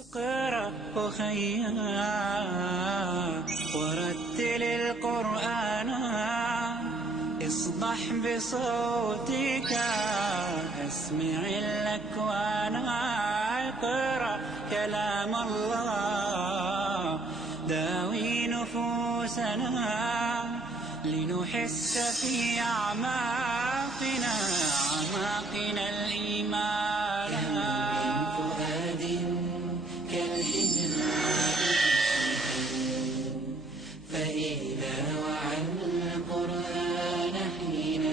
اقرأ أخيا ورتل القرآن اصدح بصوتك اسمع الأكوان اقرأ كلام الله داوي نفوسنا لنحس في أعماقنا الإيمان من فؤاد كالحجاب فإذا وعى القرآن حين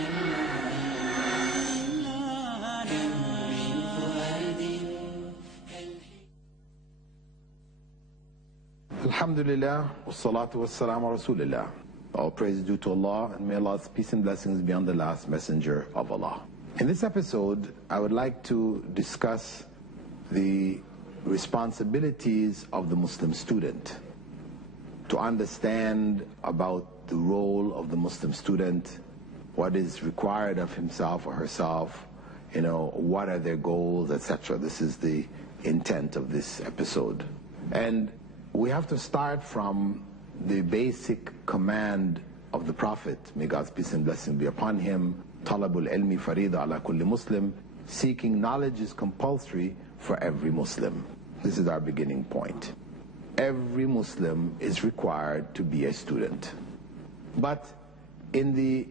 كم من فؤاد Alhamdulillah, wassalatu wassalamu rasulillah. All praise due to Allah, and may Allah's peace and blessings be on the last messenger of Allah. In this episode, I would like to discuss the responsibilities of the Muslim student, to understand about the role of the Muslim student, what is required of himself or herself, what are their goals, etc. This is the intent of this episode. And we have to start from the basic command of the Prophet, may God's peace and blessing be upon him, Talabul ilmi farida ala kulli Muslim, seeking knowledge is compulsory for every Muslim. This is our beginning point. Every Muslim is required to be a student. But in the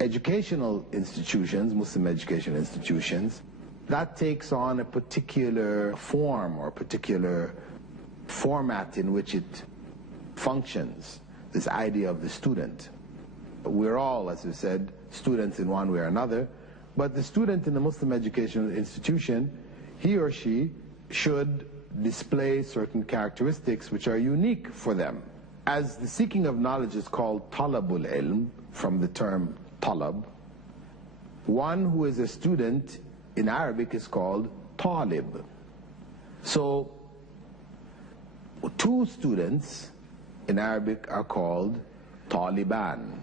educational institutions, Muslim educational institutions, that takes on a particular form or a particular format in which it functions, this idea of the student. We're all, as we said, students in one way or another, but the student in the Muslim educational institution, he or she should display certain characteristics which are unique for them. As the seeking of knowledge is called talabul ilm, from the term talab, one who is a student in Arabic is called talib. So two students in Arabic are called taliban.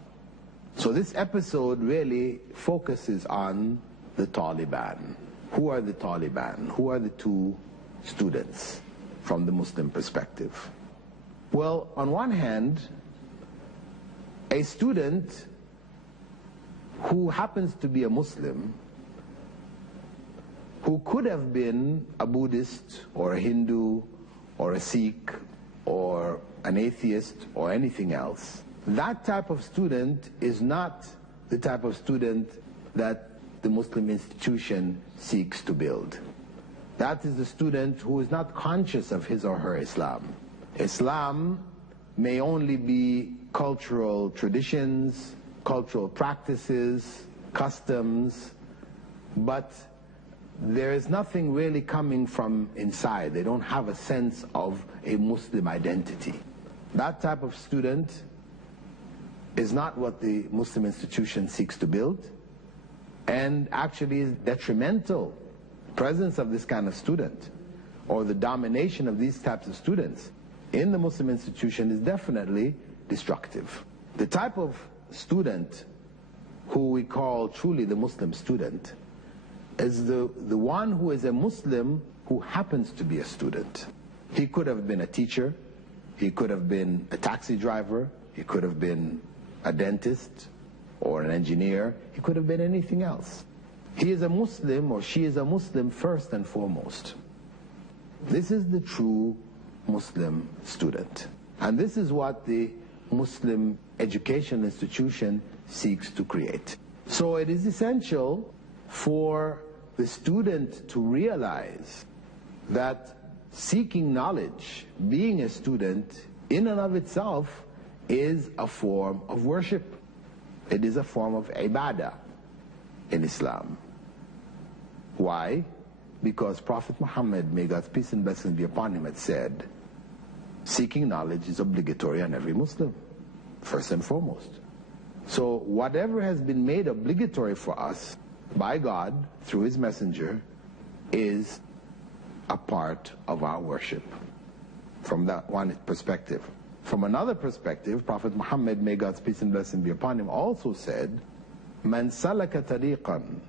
So this episode really focuses on the Taliban. Who are the Taliban? Who are the two students from the Muslim perspective? Well, on one hand, a student who happens to be a Muslim, who could have been a Buddhist or a Hindu or a Sikh or an atheist or anything else, that type of student is not the type of student that the Muslim institution seeks to build. That is the student who is not conscious of his or her Islam. Islam may only be cultural traditions, cultural practices, customs, but there is nothing really coming from inside. They don't have a sense of a Muslim identity. That type of student is not what the Muslim institution seeks to build, and actually is detrimental. The presence of this kind of student, or the domination of these types of students in the Muslim institution, is definitely destructive. The type of student who we call truly the Muslim student is the one who is a Muslim who happens to be a student. He could have been a teacher, he could have been a taxi driver, he could have been a dentist or an engineer, he could have been anything else. He is a Muslim, or she is a Muslim first and foremost. This is the true Muslim student. And this is what the Muslim education institution seeks to create. So it is essential for the student to realize that seeking knowledge, being a student, in and of itself is a form of worship. It is a form of ibadah in Islam. Why? Because Prophet Muhammad, may God's peace and blessings be upon him, had said, seeking knowledge is obligatory on every Muslim, first and foremost. So whatever has been made obligatory for us by God through his messenger is a part of our worship, from that one perspective. From another perspective, Prophet Muhammad, may God's peace and blessing be upon him, also said, "Man salaka tariqan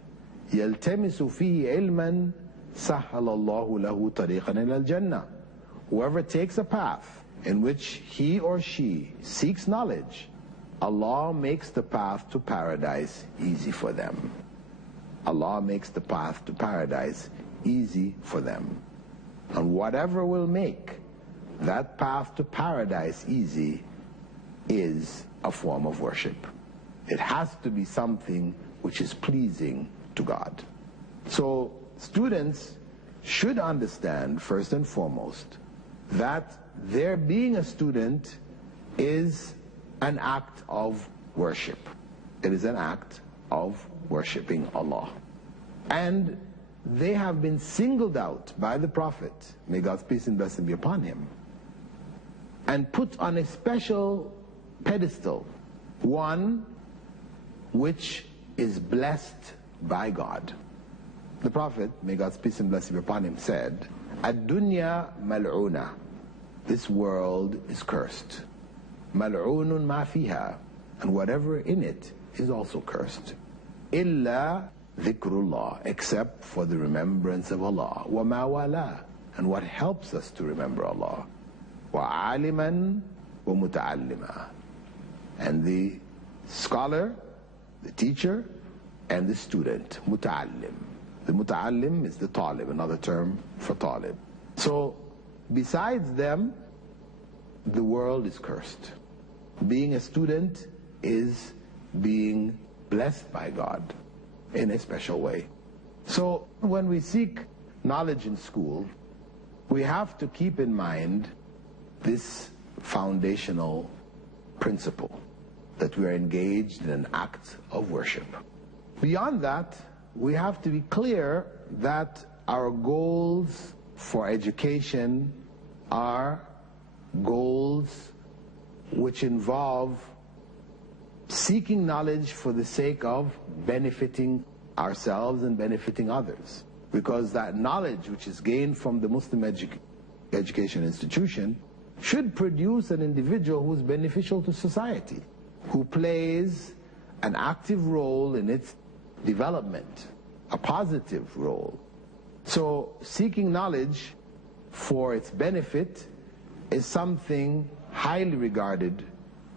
yaltamisu fihi ilman سَهَّلَ اللَّهُ لَهُ طَرِيقًا إِلَى الْجَنَّةِ. Whoever takes a path in which he or she seeks knowledge, Allah makes the path to paradise easy for them. Allah makes the path to paradise easy for them. And whatever will make that path to paradise easy is a form of worship. It has to be something which is pleasing to God. So students should understand, first and foremost, that their being a student is an act of worship. It is an act of worshiping Allah. And they have been singled out by the Prophet, may God's peace and blessing be upon him, and put on a special pedestal, one which is blessed by God. The Prophet, may God's peace and blessing be upon him, said, "Ad-dunya mal'una." This world is cursed. Mal'unun ma fiha, and whatever in it is also cursed. Illa dhikrullah, except for the remembrance of Allah. Wa ma wala, and what helps us to remember Allah. Wa aliman wa muta'allima, and the scholar, the teacher, and the student, muta'allim. The muta'allim is the talib, another term for talib. So besides them, the world is cursed. Being a student is being blessed by God in a special way. So when we seek knowledge in school, we have to keep in mind this foundational principle, that we are engaged in an act of worship. Beyond that, we have to be clear that our goals for education are goals which involve seeking knowledge for the sake of benefiting ourselves and benefiting others. Because that knowledge which is gained from the Muslim education institution should produce an individual who is beneficial to society, who plays an active role in its development, a positive role. So seeking knowledge for its benefit is something highly regarded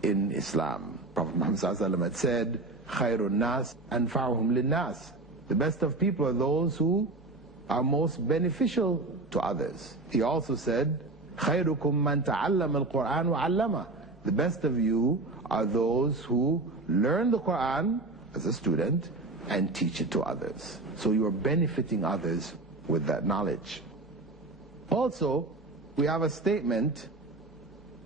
in Islam. Prophet Muhammad ﷺ had said, "Khairun nas anfa'uhum linnas." The best of people are those who are most beneficial to others. He also said, "Khairukum man ta'allama al-Qur'an wa 'allama." The best of you are those who learn the Qur'an as a student and teach it to others. So you are benefiting others with that knowledge. Also, we have a statement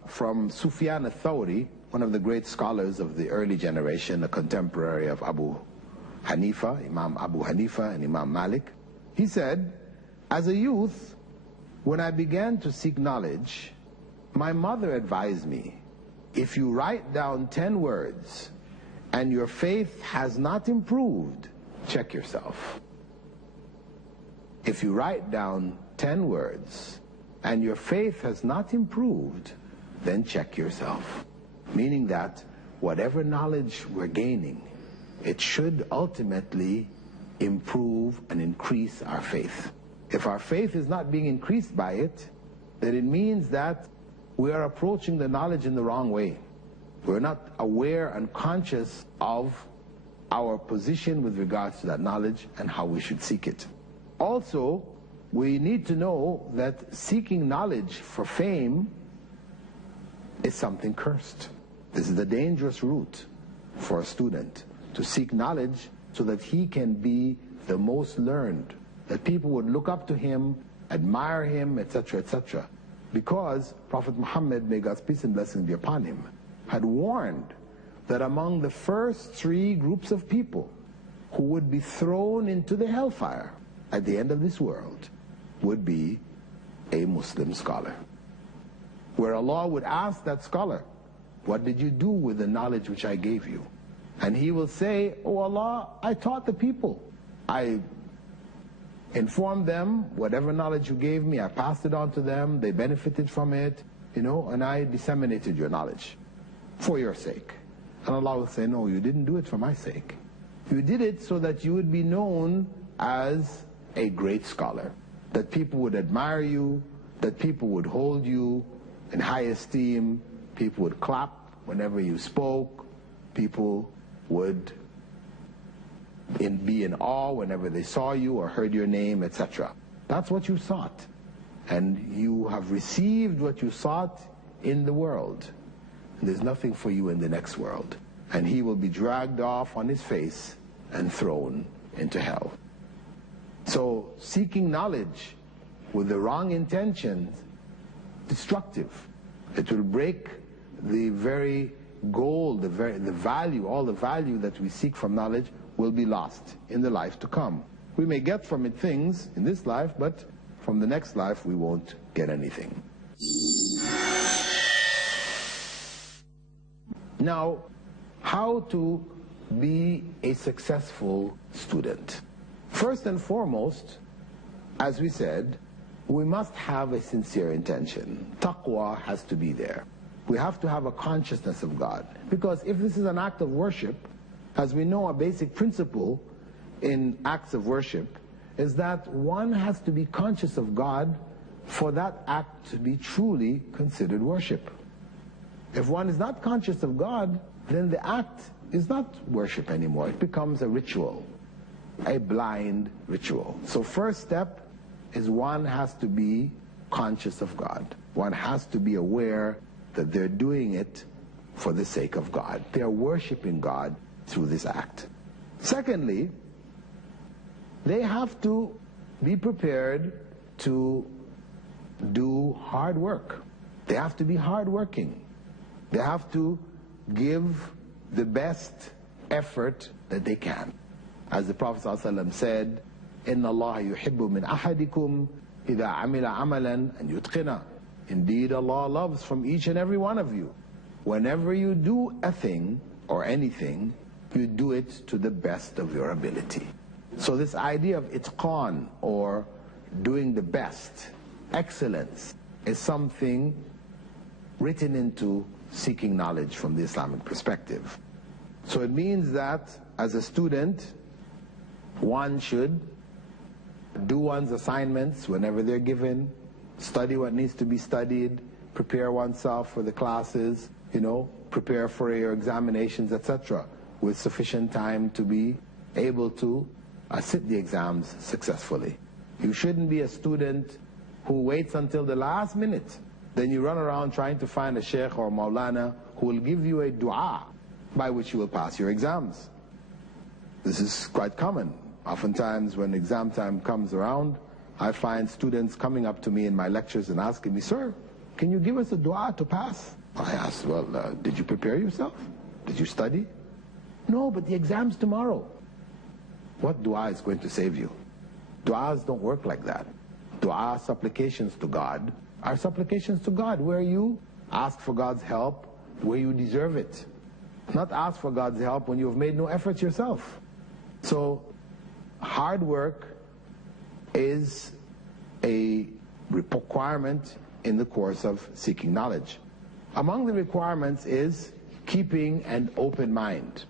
from Sufyan al-Thawri, one of the great scholars of the early generation, a contemporary of Abu Hanifa, Imam Abu Hanifa and Imam Malik. He said, "As a youth, when I began to seek knowledge, my mother advised me, if you write down 10 words and your faith has not improved, check yourself." If you write down 10 words and your faith has not improved, then check yourself. Meaning that whatever knowledge we're gaining, it should ultimately improve and increase our faith. If our faith is not being increased by it, then it means that we are approaching the knowledge in the wrong way. We're not aware and conscious of our position with regards to that knowledge and how we should seek it. Also, we need to know that seeking knowledge for fame is something cursed. This is the dangerous route for a student, to seek knowledge so that he can be the most learned, that people would look up to him, admire him, etc., etc. Because Prophet Muhammad, may God's peace and blessing be upon him, had warned that among the first 3 groups of people who would be thrown into the hellfire at the end of this world would be a Muslim scholar. Where Allah would ask that scholar, "What did you do with the knowledge which I gave you?" And he will say, "Oh Allah, I taught the people. I informed them whatever knowledge you gave me, I passed it on to them, they benefited from it, and I disseminated your knowledge for your sake." And Allah will say, "No, you didn't do it for my sake. You did it so that you would be known as a great scholar, that people would admire you, that people would hold you in high esteem, people would clap whenever you spoke, people would be in awe whenever they saw you or heard your name, etc. That's what you sought. And you have received what you sought in the world. And there's nothing for you in the next world. And he will be dragged off on his face and thrown into hell. So seeking knowledge with the wrong intentions, destructive. It will break the very goal, the value, all the value that we seek from knowledge will be lost in the life to come. We may get from it things in this life, but from the next life we won't get anything. Now, how to be a successful student? First and foremost, as we said, we must have a sincere intention. Taqwa has to be there. We have to have a consciousness of God. Because if this is an act of worship, as we know, a basic principle in acts of worship is that one has to be conscious of God for that act to be truly considered worship. If one is not conscious of God, then the act is not worship anymore. It becomes a ritual, a blind ritual. So first step is one has to be conscious of God. One has to be aware that they're doing it for the sake of God. They're worshiping God through this act. Secondly, they have to be prepared to do hard work. They have to be hardworking. They have to give the best effort that they can. As the Prophet ﷺ said, إِنَّ اللَّهَ يُحِبُّ مِنْ أَحَدِكُمْ إِذَا عَمِلَ عَمَلًا أَنْ يُتْقِنَهُ. Indeed, Allah loves from each and every one of you, whenever you do a thing or anything, you do it to the best of your ability. So this idea of itqan, or doing the best, excellence, is something written into seeking knowledge from the Islamic perspective. So it means that as a student, one should do one's assignments whenever they're given, study what needs to be studied, prepare oneself for the classes, prepare for your examinations, etc., with sufficient time to be able to sit the exams successfully. You shouldn't be a student who waits until the last minute. Then you run around trying to find a sheikh or maulana who will give you a dua by which you will pass your exams. This is quite common. Oftentimes when exam time comes around, I find students coming up to me in my lectures and asking me, "Sir, can you give us a dua to pass?" I ask, "Well, did you prepare yourself? Did you study?" "No, but the exam's tomorrow." What dua is going to save you? Duas don't work like that. Dua, supplications to God, are supplications to God where you ask for God's help where you deserve it. Not ask for God's help when you have made no effort yourself. So hard work is a requirement in the course of seeking knowledge. Among the requirements is keeping an open mind.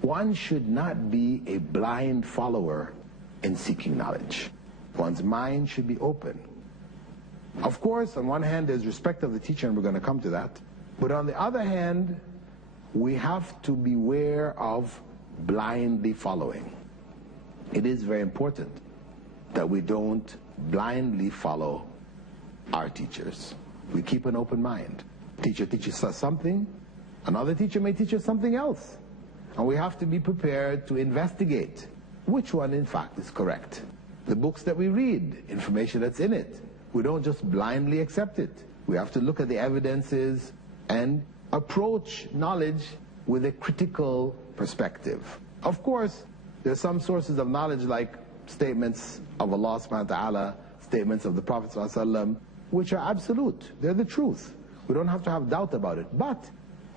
One should not be a blind follower in seeking knowledge. One's mind should be open. Of course, on one hand, there's respect of the teacher, and we're going to come to that. But on the other hand, we have to beware of blindly following. It is very important that we don't blindly follow our teachers. We keep an open mind. Teacher teaches us something, another teacher may teach us something else. And we have to be prepared to investigate which one in fact is correct. The books that we read, information that's in it, we don't just blindly accept it. We have to look at the evidences and approach knowledge with a critical perspective. Of course, there are some sources of knowledge like statements of Allah subhanahu wa ta'ala, statements of the Prophet sallallahu alaihi wasallam, which are absolute. They're the truth. We don't have to have doubt about it. But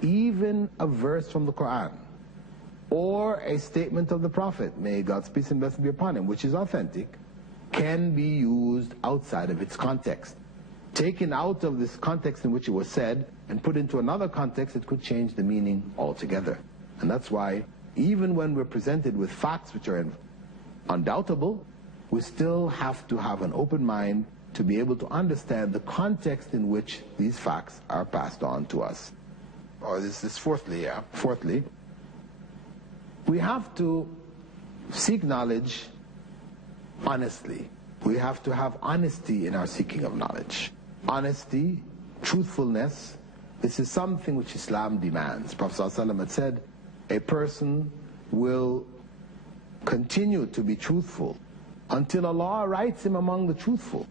even a verse from the Quran, or a statement of the Prophet, may God's peace and blessing be upon him, which is authentic, can be used outside of its context. Taken out of this context in which it was said and put into another context, it could change the meaning altogether. And that's why even when we're presented with facts which are undoubtable, we still have to have an open mind to be able to understand the context in which these facts are passed on to us. Or this is fourthly, we have to seek knowledge honestly. We have to have honesty in our seeking of knowledge. Honesty, truthfulness, this is something which Islam demands. Prophet ﷺ had said, a person will continue to be truthful until Allah writes him among the truthful.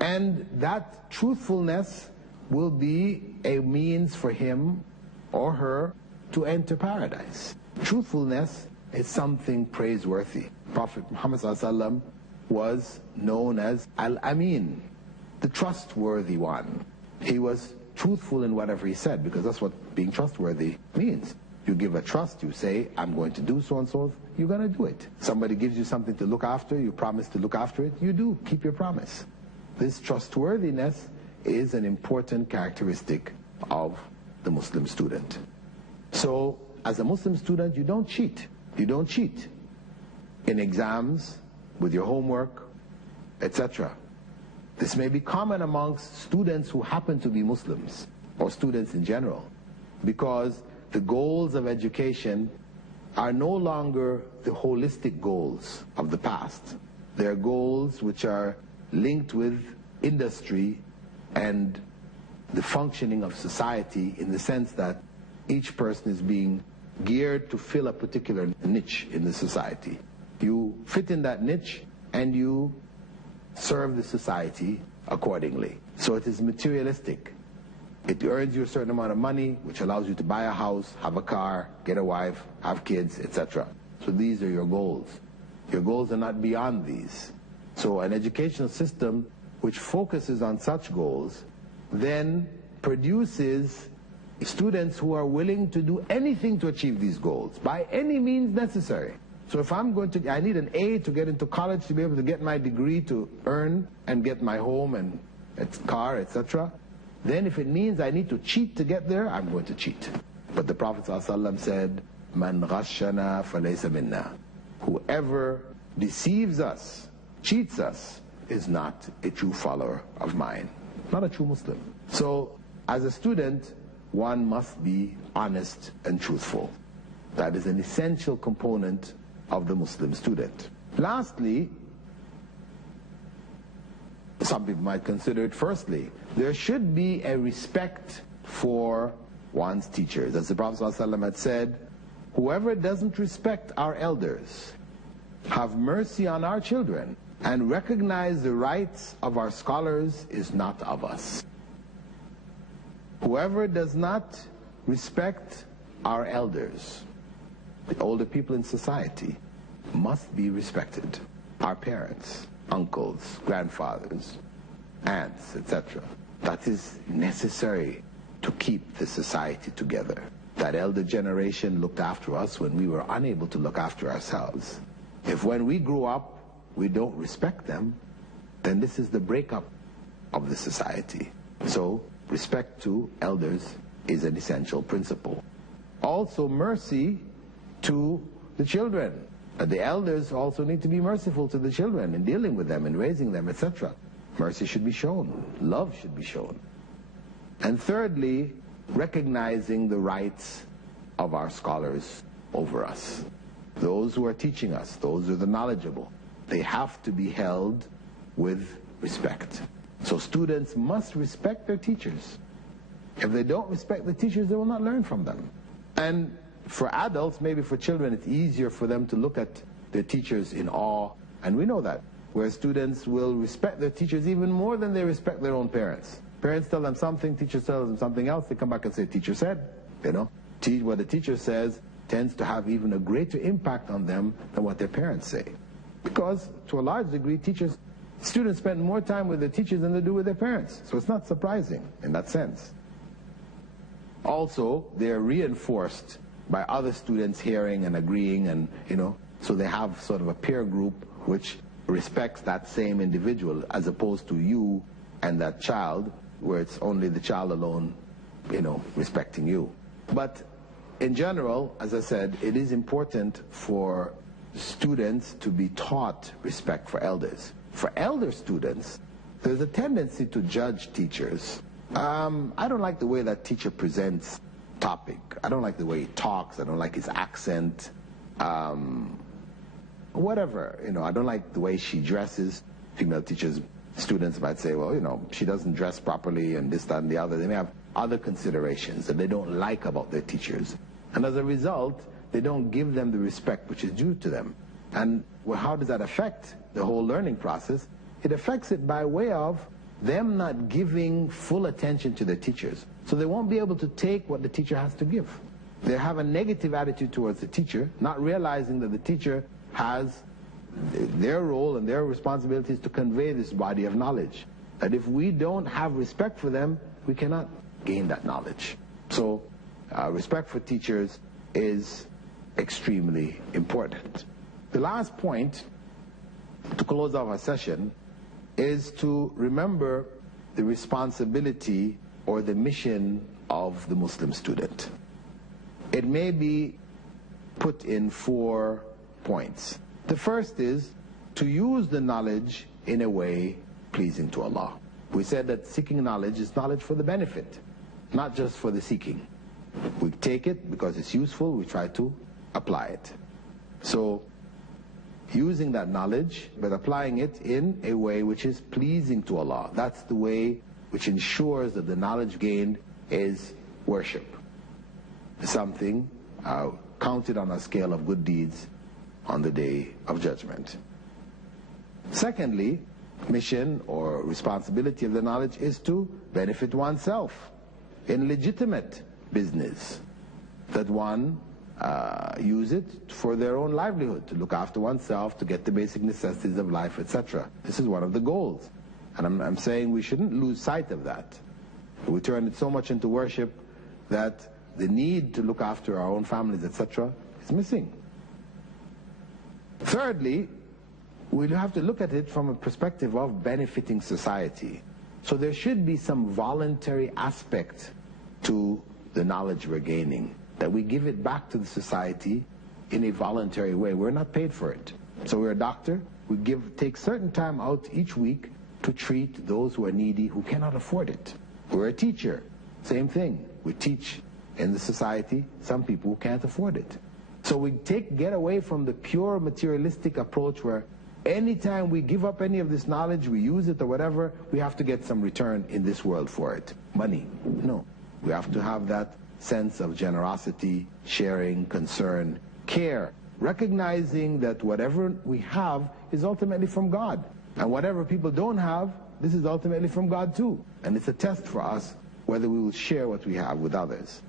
And that truthfulness will be a means for him or her to enter paradise. Truthfulness is something praiseworthy. Prophet Muhammad ﷺ was known as Al-Amin, the trustworthy one. He was truthful in whatever he said, because that's what being trustworthy means. You give a trust, you say, I'm going to do so and so, you're going to do it. Somebody gives you something to look after, you promise to look after it, you do, keep your promise. This trustworthiness is an important characteristic of the Muslim student. So, as a Muslim student, you don't cheat. You don't cheat in exams, with your homework, etc. This may be common amongst students who happen to be Muslims, or students in general, because the goals of education are no longer the holistic goals of the past. They're goals which are linked with industry and the functioning of society, in the sense that each person is being geared to fill a particular niche in the society. You fit in that niche and you serve the society accordingly. So it is materialistic. It earns you a certain amount of money, which allows you to buy a house, have a car, get a wife, have kids, etc. So these are your goals. Your goals are not beyond these. So an educational system which focuses on such goals then produces students who are willing to do anything to achieve these goals, by any means necessary. So if I need an A to get into college to be able to get my degree, to earn and get my home and car, etc., then if it means I need to cheat to get there, I'm going to cheat. But the Prophet ﷺ said, "Man ghashana falaysa minna." Whoever deceives us, cheats us, is not a true follower of mine, not a true Muslim. So as a student, one must be honest and truthful. That is an essential component of the Muslim student. Lastly, some people might consider it firstly, there should be a respect for one's teachers. As the Prophet ﷺ had said, whoever doesn't respect our elders, have mercy on our children, and recognize the rights of our scholars is not of us. Whoever does not respect our elders, the older people in society, must be respected. Our parents, uncles, grandfathers, aunts, etc. That is necessary to keep the society together. That elder generation looked after us when we were unable to look after ourselves. If when we grew up we don't respect them, then this is the breakup of the society. So respect to elders is an essential principle. Also mercy to the children. The elders also need to be merciful to the children in dealing with them and raising them, etc. Mercy should be shown. Love should be shown. And thirdly, recognizing the rights of our scholars over us. Those who are teaching us, those who are the knowledgeable, they have to be held with respect. So students must respect their teachers. If they don't respect the teachers, they will not learn from them. And for adults, maybe for children, it's easier for them to look at their teachers in awe, and we know that, where students will respect their teachers even more than they respect their own parents. Parents tell them something, teachers tell them something else, they come back and say, teacher said, you know. What the teacher says tends to have even a greater impact on them than what their parents say. Because, to a large degree, students spend more time with their teachers than they do with their parents. So it's not surprising in that sense. Also, they're reinforced by other students hearing and agreeing, and so they have sort of a peer group which respects that same individual, as opposed to you and that child, where it's only the child alone, respecting you. But in general, as I said, it is important for students to be taught respect for elders. For elder students, there's a tendency to judge teachers. I don't like the way that teacher presents topic. I don't like the way he talks. I don't like his accent. Whatever, I don't like the way she dresses. Female teachers, students might say, well, she doesn't dress properly and this, that, and the other. They may have other considerations that they don't like about their teachers. And as a result, they don't give them the respect which is due to them. And how does that affect the whole learning process? It affects it by way of them not giving full attention to their teachers. So they won't be able to take what the teacher has to give. They have a negative attitude towards the teacher, not realizing that the teacher has their role and their responsibilities to convey this body of knowledge. That if we don't have respect for them, we cannot gain that knowledge. So respect for teachers is extremely important. The last point to close off our session is to remember the responsibility or the mission of the Muslim student. It may be put in 4 points. The first is to use the knowledge in a way pleasing to Allah. We said that seeking knowledge is knowledge for the benefit, not just for the seeking. We take it because it's useful, we try to apply it. So, using that knowledge, but applying it in a way which is pleasing to Allah. That's the way which ensures that the knowledge gained is worship. Something counted on a scale of good deeds on the day of judgment. Secondly, mission or responsibility of the knowledge is to benefit oneself in legitimate business, that one use it for their own livelihood, to look after oneself, to get the basic necessities of life, etc. This is one of the goals. And I'm saying we shouldn't lose sight of that. We turn it so much into worship that the need to look after our own families, etc., is missing. Thirdly, we'll have to look at it from a perspective of benefiting society. So there should be some voluntary aspect to the knowledge we're gaining, that we give it back to the society in a voluntary way. We're not paid for it. So we're a doctor, we take certain time out each week to treat those who are needy, who cannot afford it. We're a teacher, same thing. We teach in the society some people who can't afford it. So we get away from the pure materialistic approach where anytime we give up any of this knowledge, we use it or whatever, we have to get some return in this world for it. Money. No. We have to have that sense of generosity, sharing, concern, care, recognizing that whatever we have is ultimately from God. And whatever people don't have, this is ultimately from God too. And it's a test for us whether we will share what we have with others.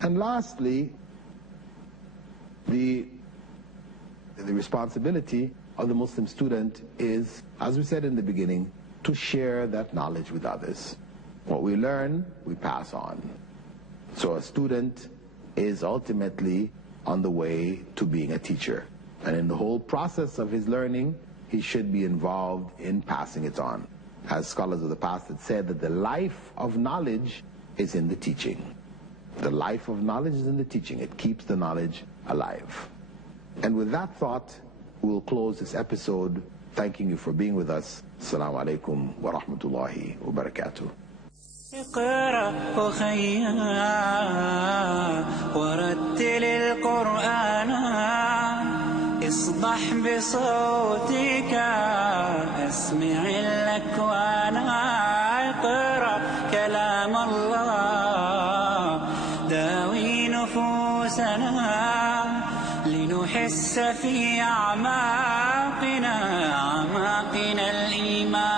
And lastly, the responsibility of the Muslim student is, as we said in the beginning, to share that knowledge with others. What we learn, we pass on. So a student is ultimately on the way to being a teacher. And in the whole process of his learning, he should be involved in passing it on. As scholars of the past had said, that the life of knowledge is in the teaching. The life of knowledge is in the teaching. It keeps the knowledge alive. And with that thought, we'll close this episode, thanking you for being with us. Assalamu alaikum wa rahmatullahi wa barakatuh. اقرأ أخيا ورتل القرآن اصدح بصوتك اسمع الأكوان اقرأ كلام الله داوي نفوسنا لنحس في أعماقنا الإيمان